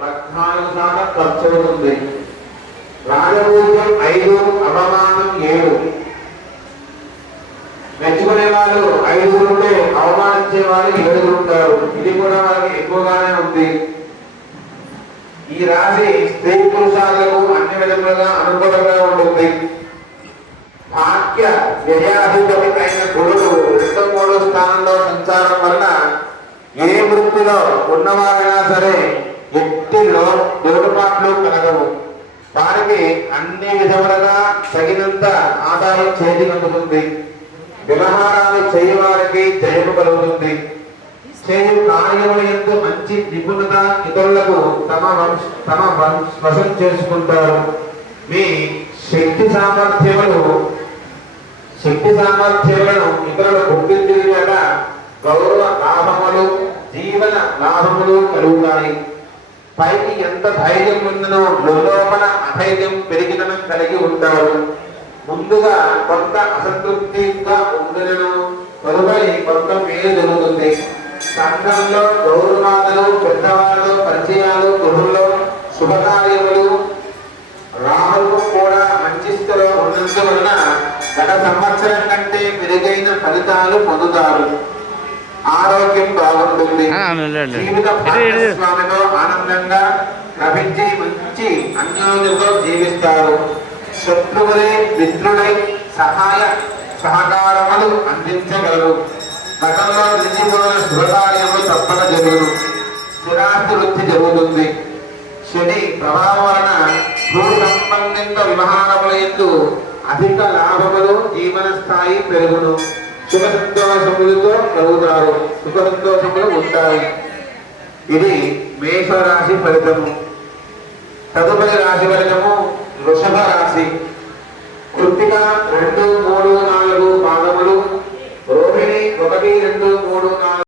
పద్నాలుగు శాతం ఖర్చు అవుతుంది ఐదు అవమానం ఏడు. మెచ్చుకునే వాళ్ళు ఐదుగురు ఉంటే అవమానించే వాళ్ళు ఏడుగురు ఉంటారు ఇది కూడా వాళ్ళకి ఎక్కువగానే ఉంది. ఈ రాశి స్త్రీ పురుషాలకు అన్ని విధములుగా అనుకూలంగా ఉంటుంది. భాగ్య వ్యయాధిపతి అయిన గురుడు రెండు మూడో స్థానంలో సంచారం వలన ఏ వృత్తిలో ఉన్నవారైనా సరే ఎట్టిలో లోటుపాట్లు కలగవు. వారికి అన్ని విధములుగా తగినంత ఆదాయం చేతికి అందుతుంది వ్యవహారాలు చేయవారికి జయము కలుగుతుంది. చేయు కార్యముల ఎందు మంచి నిపుణత ఇతరులకు తమ వంశ- తమ వశం చేసుకుంటారు. మీ శక్తి సామర్థ్యములు శక్తి సామర్థ్యములను ఇతరులు గుర్తించిన గౌరవ లాభములు జీవన లాభములు కలుగుతాయి. పైకి ఎంత ధైర్యం ఉందనో లోపల అధైర్యం పెరిగినను కలిగి ఉంటారు ముందుగా కొంత అసంతృప్తిగా ఉందనను తదుపరి కొంత మేలు జరుగుతుంది? సంఘంలో గౌరవాలు పెద్దవాళ్ళు పరిచయాలు గృహంలో శుభకార్యములు. రాహులు కూడా మంచి స్థితిలో ఉన్నందువలన గత సంవత్సరం కంటే మెరుగైన ఫలితాలు పొందుతారు. ఆరోగ్యం బాగుంటుంది. జీవిత. భాగస్వామితో ఆనందంగా లభించి మంచి అన్యోన్యతో జీవిస్తారు. శత్రువులే మిత్రులై సహాయ సహకారములు అందించగలరు. గతంలో నిలిచిపోయిన శుభకార్యములు తప్పక జరుగును. స్థిరాస్తి వృద్ధి జరుగుతుంది. శని ప్రభావం వలన భూ సంబంధిత వ్యవహారముల ఎందు అధిక లాభములు జీవన స్థాయి పెరుగును. సుఖ సంతోషములతో కలుగుతారు సుఖ సంతోషములు ఉంటాయి ఇది మేషరాశి ఫలితము. తదుపరి రాశి ఫలితము